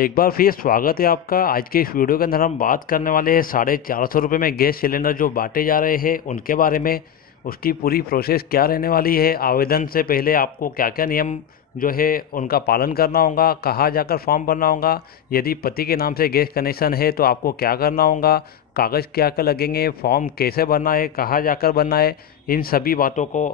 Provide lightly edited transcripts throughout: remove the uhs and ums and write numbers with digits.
एक बार फिर स्वागत है आपका। आज के इस वीडियो के अंदर हम बात करने वाले हैं 450 में गैस सिलेंडर जो बांटे जा रहे हैं उनके बारे में। उसकी पूरी प्रोसेस क्या रहने वाली है, आवेदन से पहले आपको क्या क्या नियम जो है उनका पालन करना होगा, कहाँ जाकर फॉर्म भरना होगा, यदि पति के नाम से गैस कनेक्शन है तो आपको क्या करना होगा, कागज़ क्या क्या लगेंगे, फॉर्म कैसे भरना है, कहाँ जाकर भरना है, इन सभी बातों को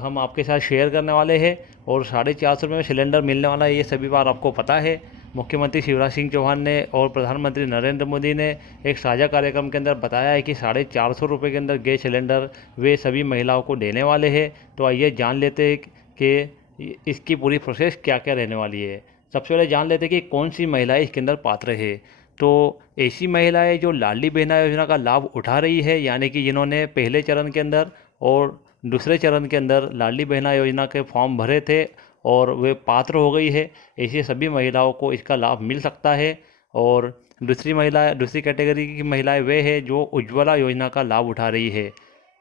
हम आपके साथ शेयर करने वाले हैं। और 450 में सिलेंडर मिलने वाला है, ये सभी बात आपको पता है। मुख्यमंत्री शिवराज सिंह चौहान ने और प्रधानमंत्री नरेंद्र मोदी ने एक साझा कार्यक्रम के अंदर बताया है कि 450 के अंदर गैस सिलेंडर वे सभी महिलाओं को देने वाले हैं। तो आइए जान लेते हैं कि इसकी पूरी प्रोसेस क्या क्या रहने वाली है। सबसे पहले जान लेते हैं कि कौन सी महिलाएं इसके अंदर पात्र है। तो ऐसी महिलाएं जो लाडली बहना योजना का लाभ उठा रही है, यानी कि जिन्होंने पहले चरण के अंदर और दूसरे चरण के अंदर लाडली बहना योजना के फॉर्म भरे थे और वे पात्र हो गई है, ऐसी सभी महिलाओं को इसका लाभ मिल सकता है। और दूसरी कैटेगरी की महिलाएं वे है जो उज्ज्वला योजना का लाभ उठा रही है।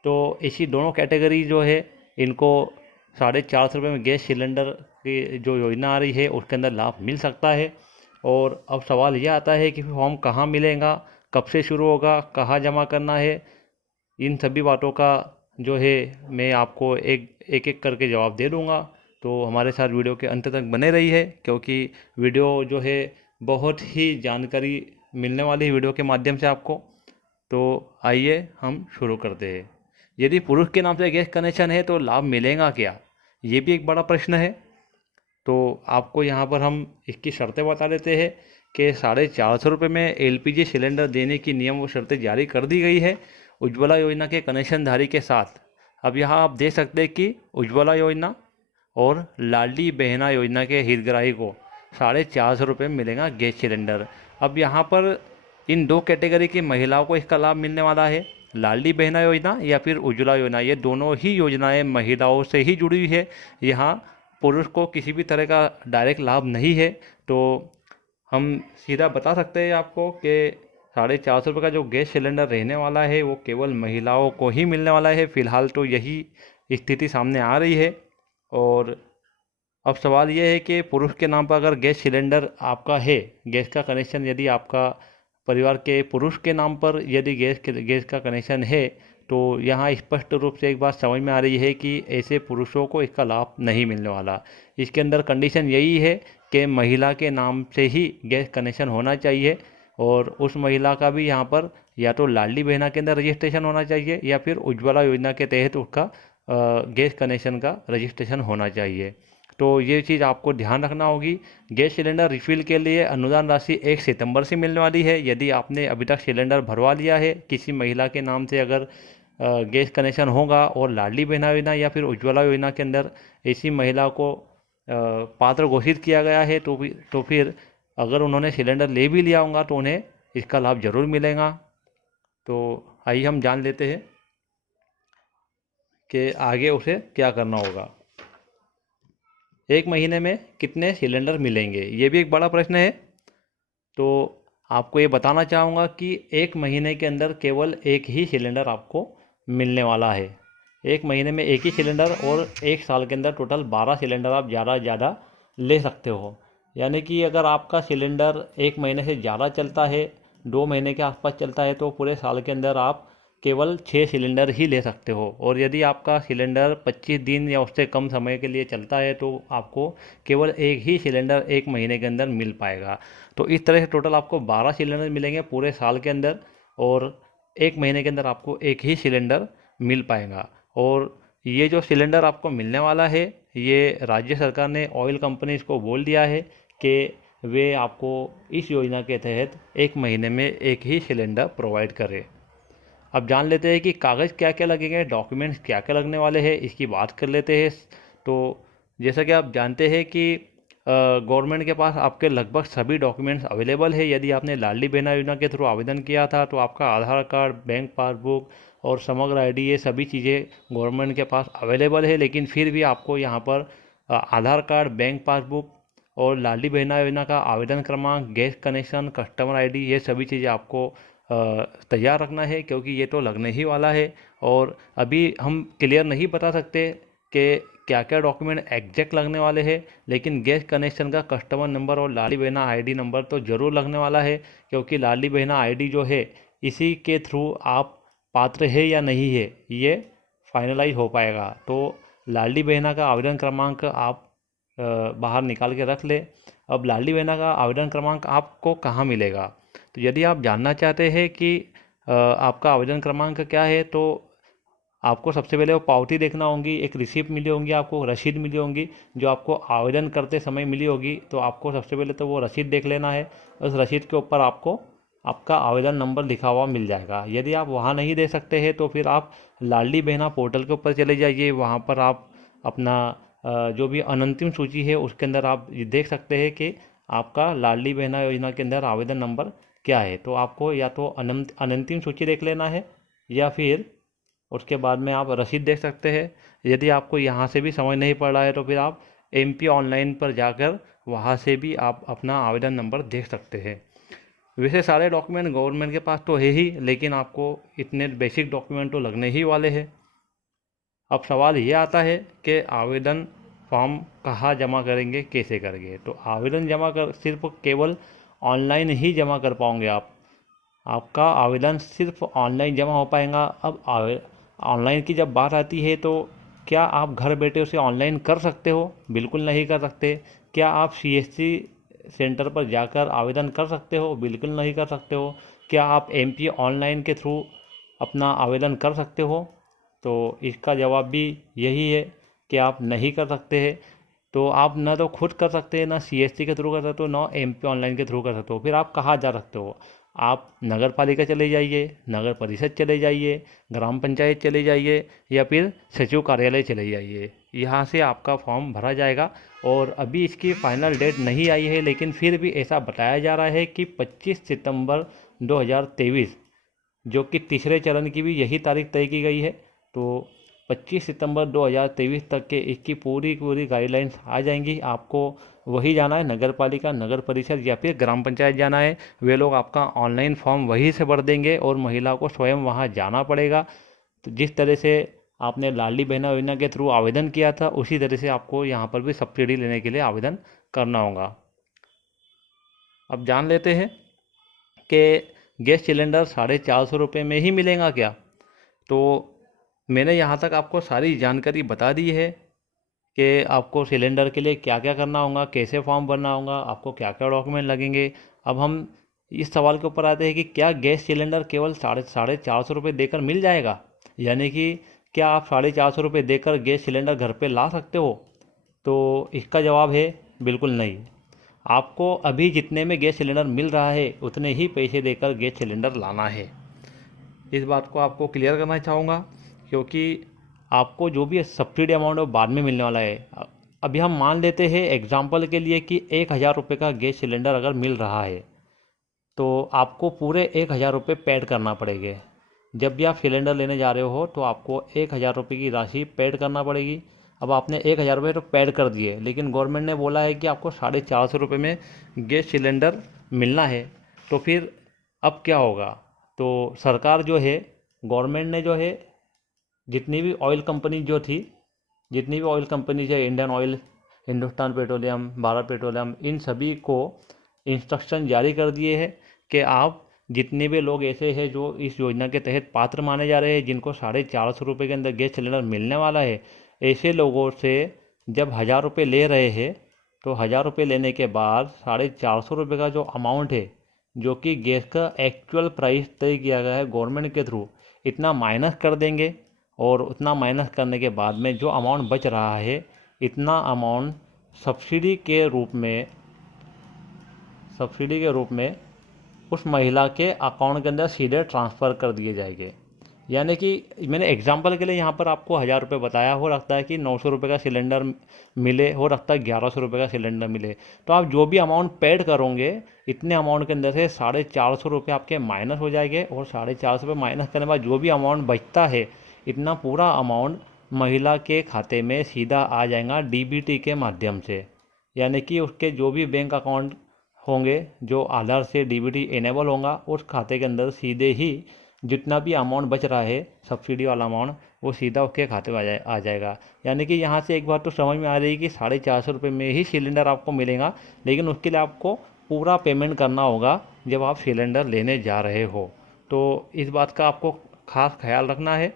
तो ऐसी दोनों कैटेगरी जो है इनको 450 में गैस सिलेंडर की जो योजना आ रही है उसके अंदर लाभ मिल सकता है। और अब सवाल यह आता है कि फॉर्म कहाँ मिलेगा, कब से शुरू होगा, कहाँ जमा करना है। इन सभी बातों का जो है मैं आपको एक एक करके जवाब दे दूँगा। तो हमारे साथ वीडियो के अंत तक बने रही है, क्योंकि वीडियो जो है बहुत ही जानकारी मिलने वाली है वीडियो के माध्यम से आपको। तो आइए हम शुरू करते हैं। यदि पुरुष के नाम से गैस कनेक्शन है तो लाभ मिलेगा क्या, ये भी एक बड़ा प्रश्न है। तो आपको यहाँ पर हम इसकी शर्तें बता देते हैं कि 450 में एलपीजी सिलेंडर देने की नियम व शर्तें जारी कर दी गई है उज्ज्वला योजना के कनेक्शनधारी के साथ। अब यहाँ आप देख सकते हैं कि उज्ज्वला योजना और लाडली बहना योजना के हितग्राही को 450 मिलेगा गैस सिलेंडर। अब यहाँ पर इन दो कैटेगरी की महिलाओं को इसका लाभ मिलने वाला है, लाडली बहना योजना या फिर उज्ज्वला योजना। ये दोनों ही योजनाएं महिलाओं से ही जुड़ी हुई है, यहाँ पुरुष को किसी भी तरह का डायरेक्ट लाभ नहीं है। तो हम सीधा बता सकते हैं आपको कि 450 का जो गैस सिलेंडर रहने वाला है वो केवल महिलाओं को ही मिलने वाला है। फ़िलहाल तो यही स्थिति सामने आ रही है। और अब सवाल ये है कि पुरुष के नाम पर अगर गैस सिलेंडर आपका है, गैस का कनेक्शन यदि आपका परिवार के पुरुष के नाम पर यदि गैस का कनेक्शन है, तो यहाँ स्पष्ट रूप से एक बात समझ में आ रही है कि ऐसे पुरुषों को इसका लाभ नहीं मिलने वाला। इसके अंदर कंडीशन यही है कि महिला के नाम से ही गैस कनेक्शन होना चाहिए, और उस महिला का भी यहाँ पर या तो लाडली बहना के अंदर रजिस्ट्रेशन होना चाहिए या फिर उज्ज्वला योजना के तहत उसका गैस कनेक्शन का रजिस्ट्रेशन होना चाहिए। तो ये चीज़ आपको ध्यान रखना होगी। गैस सिलेंडर रिफिल के लिए अनुदान राशि 1 सितंबर से मिलने वाली है। यदि आपने अभी तक सिलेंडर भरवा लिया है, किसी महिला के नाम से अगर गैस कनेक्शन होगा और लाडली बहना योजना या फिर उज्ज्वला योजना के अंदर ऐसी महिला को पात्र घोषित किया गया है, तो फिर अगर उन्होंने सिलेंडर ले भी लिया होगा तो उन्हें इसका लाभ ज़रूर मिलेगा। तो आइए हम जान लेते हैं कि आगे उसे क्या करना होगा। एक महीने में कितने सिलेंडर मिलेंगे, ये भी एक बड़ा प्रश्न है। तो आपको ये बताना चाहूँगा कि एक महीने के अंदर केवल एक ही सिलेंडर आपको मिलने वाला है। एक महीने में एक ही सिलेंडर, और एक साल के अंदर टोटल 12 सिलेंडर आप ज़्यादा से ज़्यादा ले सकते हो। यानी कि अगर आपका सिलेंडर एक महीने से ज़्यादा चलता है, 2 महीने के आसपास चलता है, तो पूरे साल के अंदर आप केवल 6 सिलेंडर ही ले सकते हो। और यदि आपका सिलेंडर 25 दिन या उससे कम समय के लिए चलता है तो आपको केवल एक ही सिलेंडर एक महीने के अंदर मिल पाएगा। तो इस तरह से टोटल आपको 12 सिलेंडर मिलेंगे पूरे साल के अंदर, और एक महीने के अंदर आपको एक ही सिलेंडर मिल पाएगा। और ये जो सिलेंडर आपको मिलने वाला है, ये राज्य सरकार ने ऑयल कंपनीज को बोल दिया है कि वे आपको इस योजना के तहत एक महीने में एक ही सिलेंडर प्रोवाइड करें। अब जान लेते हैं कि कागज़ क्या क्या लगेंगे, डॉक्यूमेंट्स क्या क्या लगने वाले हैं, इसकी बात कर लेते हैं। तो जैसा कि आप जानते हैं कि गवर्नमेंट के पास आपके लगभग सभी डॉक्यूमेंट्स अवेलेबल है। यदि आपने लाडली बहना योजना के थ्रू आवेदन किया था तो आपका आधार कार्ड, बैंक पासबुक और समग्र आईडी, ये सभी चीज़ें गवर्नमेंट के पास अवेलेबल है। लेकिन फिर भी आपको यहाँ पर आधार कार्ड, बैंक पासबुक और लाडली बहना योजना का आवेदन क्रमांक, गैस कनेक्शन, कस्टमर आईडी, ये सभी चीज़ें आपको तैयार रखना है, क्योंकि ये तो लगने ही वाला है। और अभी हम क्लियर नहीं बता सकते कि क्या क्या डॉक्यूमेंट एग्जैक्ट लगने वाले हैं, लेकिन गैस कनेक्शन का कस्टमर नंबर और लाडली बहना आईडी नंबर तो ज़रूर लगने वाला है, क्योंकि लाडली बहना आईडी जो है इसी के थ्रू आप पात्र है या नहीं है ये फाइनलाइज हो पाएगा। तो लाडली बहना का आवेदन क्रमांक आप बाहर निकाल के रख ले। अब लाडली बहना का आवेदन क्रमांक आपको कहाँ मिलेगा? तो यदि आप जानना चाहते हैं कि आपका आवेदन क्रमांक क्या है, तो आपको सबसे पहले वो पावती देखना होगी, एक रिसिप्ट मिली होंगी, आपको रसीद मिली होंगी जो आपको आवेदन करते समय मिली होगी। तो आपको सबसे पहले तो वो रसीद देख लेना है। उस रसीद के ऊपर आपको आपका आवेदन नंबर लिखा हुआ मिल जाएगा। यदि आप वहाँ नहीं दे सकते हैं तो फिर आप लाडली बहना पोर्टल के ऊपर चले जाइए। वहाँ पर आप अपना जो भी अनंतिम सूची है उसके अंदर आप देख सकते हैं कि आपका लाडली बहना योजना के अंदर आवेदन नंबर क्या है। तो आपको या तो अनंतिम सूची देख लेना है, या फिर उसके बाद में आप रसीद देख सकते हैं। यदि आपको यहाँ से भी समझ नहीं पड़ रहा है तो फिर आप MP ऑनलाइन पर जाकर वहाँ से भी आप अपना आवेदन नंबर देख सकते हैं। वैसे सारे डॉक्यूमेंट गवर्नमेंट के पास तो है ही, लेकिन आपको इतने बेसिक डॉक्यूमेंट तो लगने ही वाले हैं। अब सवाल ये आता है कि आवेदन फॉर्म कहाँ जमा करेंगे, कैसे करेंगे? तो आवेदन जमा कर सिर्फ केवल ऑनलाइन ही जमा कर पाओगे आप। आपका आवेदन सिर्फ ऑनलाइन जमा हो पाएगा। अब ऑनलाइन की जब बात आती है तो क्या आप घर बैठे उसे ऑनलाइन कर सकते हो? बिल्कुल नहीं कर सकते। क्या आप CSC सेंटर पर जाकर आवेदन कर सकते हो? बिल्कुल नहीं कर सकते हो। क्या आप MP ऑनलाइन के थ्रू अपना आवेदन कर सकते हो? तो इसका जवाब भी यही है कि आप नहीं कर सकते हैं। तो आप ना तो खुद कर सकते हैं, ना CSC के थ्रू कर सकते हो, ना MP ऑनलाइन के थ्रू कर सकते हो। फिर आप कहाँ जा सकते हो? आप नगर पालिका चले जाइए, नगर परिषद चले जाइए, ग्राम पंचायत चले जाइए, या फिर सचिव कार्यालय चले जाइए। यहाँ से आपका फॉर्म भरा जाएगा। और अभी इसकी फाइनल डेट नहीं आई है, लेकिन फिर भी ऐसा बताया जा रहा है कि 25 सितंबर 2023, जो कि तीसरे चरण की भी यही तारीख तय की गई है। तो 25 सितंबर 2023 तक के इसकी पूरी गाइडलाइंस आ जाएंगी। आपको वही जाना है, नगर पालिका, नगर परिषद या फिर ग्राम पंचायत जाना है। वे लोग आपका ऑनलाइन फॉर्म वहीं से भर देंगे और महिला को स्वयं वहाँ जाना पड़ेगा। तो जिस तरह से आपने लाडली बहना योजना के थ्रू आवेदन किया था, उसी तरह से आपको यहाँ पर भी सब्सिडी लेने के लिए आवेदन करना होगा। अब जान लेते हैं कि गैस सिलेंडर 450 रुपये में ही मिलेगा क्या? तो मैंने यहाँ तक आपको सारी जानकारी बता दी है कि आपको सिलेंडर के लिए क्या क्या करना होगा, कैसे फॉर्म भरना होगा, आपको क्या क्या डॉक्यूमेंट लगेंगे। अब हम इस सवाल के ऊपर आते हैं कि क्या गैस सिलेंडर केवल 450 रुपये देकर मिल जाएगा? यानी कि क्या आप 450 रुपये देकर गैस सिलेंडर घर पे ला सकते हो? तो इसका जवाब है बिल्कुल नहीं। आपको अभी जितने में गैस सिलेंडर मिल रहा है उतने ही पैसे देकर गैस सिलेंडर लाना है। इस बात को आपको क्लियर करना चाहूँगा, क्योंकि आपको जो भी सब्सिडी अमाउंट है वो बाद में मिलने वाला है। अभी हम मान लेते हैं एग्जांपल के लिए कि 1000 रुपये का गैस सिलेंडर अगर मिल रहा है, तो आपको पूरे 1000 रुपये पेड करना पड़ेंगे। जब भी आप सिलेंडर लेने जा रहे हो तो आपको 1000 रुपये की राशि पेड करना पड़ेगी। अब आपने 1000 रुपये तो पेड कर दिए, लेकिन गवर्नमेंट ने बोला है कि आपको 450 रुपये में गैस सिलेंडर मिलना है। तो फिर अब क्या होगा? तो सरकार जो है, गवर्नमेंट ने जो है, जितनी भी ऑयल कंपनी जो थी, जितनी भी ऑयल कंपनी है, Indian Oil, Hindustan Petroleum, Bharat Petroleum, इन सभी को इंस्ट्रक्शन जारी कर दिए हैं कि आप जितने भी लोग ऐसे हैं जो इस योजना के तहत पात्र माने जा रहे हैं, जिनको 450 रुपये के अंदर गैस सिलेंडर मिलने वाला है, ऐसे लोगों से जब 1000 रुपये ले रहे हैं तो 1000 रुपये लेने के बाद 450 रुपये का जो अमाउंट है, जो कि गैस का एक्चुअल प्राइस तय किया गया है गवर्नमेंट के थ्रू, इतना माइनस कर देंगे। और उतना माइनस करने के बाद में जो अमाउंट बच रहा है, इतना अमाउंट सब्सिडी के रूप में उस महिला के अकाउंट के अंदर सीधे ट्रांसफ़र कर दिए जाएंगे। यानी कि मैंने एग्जांपल के लिए यहाँ पर आपको 1000 रुपये बताया, हो सकता है कि 900 रुपये का सिलेंडर मिले, हो सकता है 1100 रुपये का सिलेंडर मिले। तो आप जो भी अमाउंट पेड करोगे, इतने अमाउंट के अंदर से 450 रुपये आपके माइनस हो जाएंगे, और 450 रुपये माइनस करने के बाद जो भी अमाउंट बचता है, इतना पूरा अमाउंट महिला के खाते में सीधा आ जाएगा DBT के माध्यम से। यानी कि उसके जो भी बैंक अकाउंट होंगे जो आधार से DBT इनेबल होगा, उस खाते के अंदर सीधे ही जितना भी अमाउंट बच रहा है सब्सिडी वाला अमाउंट, वो सीधा उसके खाते में आ जाएगा। यानी कि यहाँ से एक बात तो समझ में आ रही है कि 450 रुपये में ही सिलेंडर आपको मिलेगा, लेकिन उसके लिए आपको पूरा पेमेंट करना होगा जब आप सिलेंडर लेने जा रहे हो। तो इस बात का आपको खास ख्याल रखना है।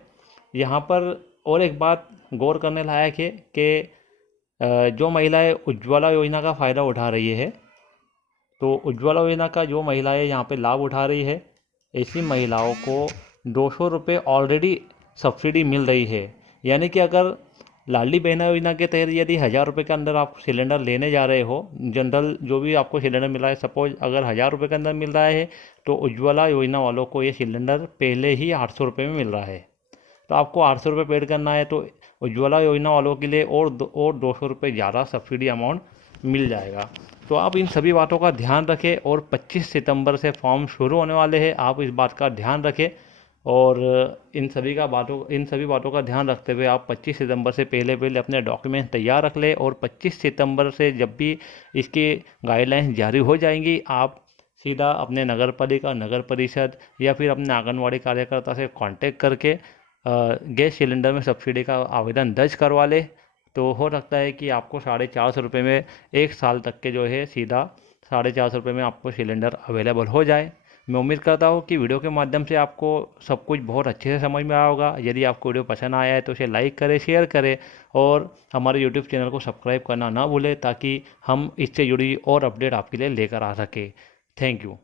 यहाँ पर और एक बात गौर करने लायक है कि जो महिलाएं उज्ज्वला योजना का फ़ायदा उठा रही है, तो उज्ज्वला योजना का जो महिलाएं यहाँ पे लाभ उठा रही है, ऐसी महिलाओं को 200 रुपये ऑलरेडी सब्सिडी मिल रही है। यानी कि अगर लाडली बहना योजना के तहत यदि 1000 रुपये के अंदर आप सिलेंडर लेने जा रहे हो, जनरल जो भी आपको सिलेंडर मिल रहा है, सपोज अगर 1000 रुपये के अंदर मिल रहा है, तो उज्ज्वला योजना वालों को ये सिलेंडर पहले ही 800 रुपये में मिल रहा है। तो आपको 800 रुपये पेड करना है, तो उज्ज्वला योजना वालों के लिए और 200 रुपये ज़्यादा सब्सिडी अमाउंट मिल जाएगा। तो आप इन सभी बातों का ध्यान रखें, और 25 सितंबर से फॉर्म शुरू होने वाले हैं, आप इस बात का ध्यान रखें। और इन सभी बातों का ध्यान रखते हुए आप 25 सितंबर से पहले अपने डॉक्यूमेंट तैयार रख लें, और 25 सितंबर से जब भी इसकी गाइडलाइंस जारी हो जाएंगी, आप सीधा अपने नगर पालिका, नगर परिषद या फिर अपने आंगनवाड़ी कार्यकर्ता से कांटेक्ट करके गैस सिलेंडर में सब्सिडी का आवेदन दर्ज करवा ले। तो हो सकता है कि आपको 450 रुपये में 1 साल तक के जो है सीधा 450 रुपये में आपको सिलेंडर अवेलेबल हो जाए। मैं उम्मीद करता हूँ कि वीडियो के माध्यम से आपको सब कुछ बहुत अच्छे से समझ में आया होगा। यदि आपको वीडियो पसंद आया है तो इसे लाइक करें, शेयर करें, और हमारे यूट्यूब चैनल को सब्सक्राइब करना ना भूलें, ताकि हम इससे जुड़ी और अपडेट आपके लिए लेकर आ सके। Thank you.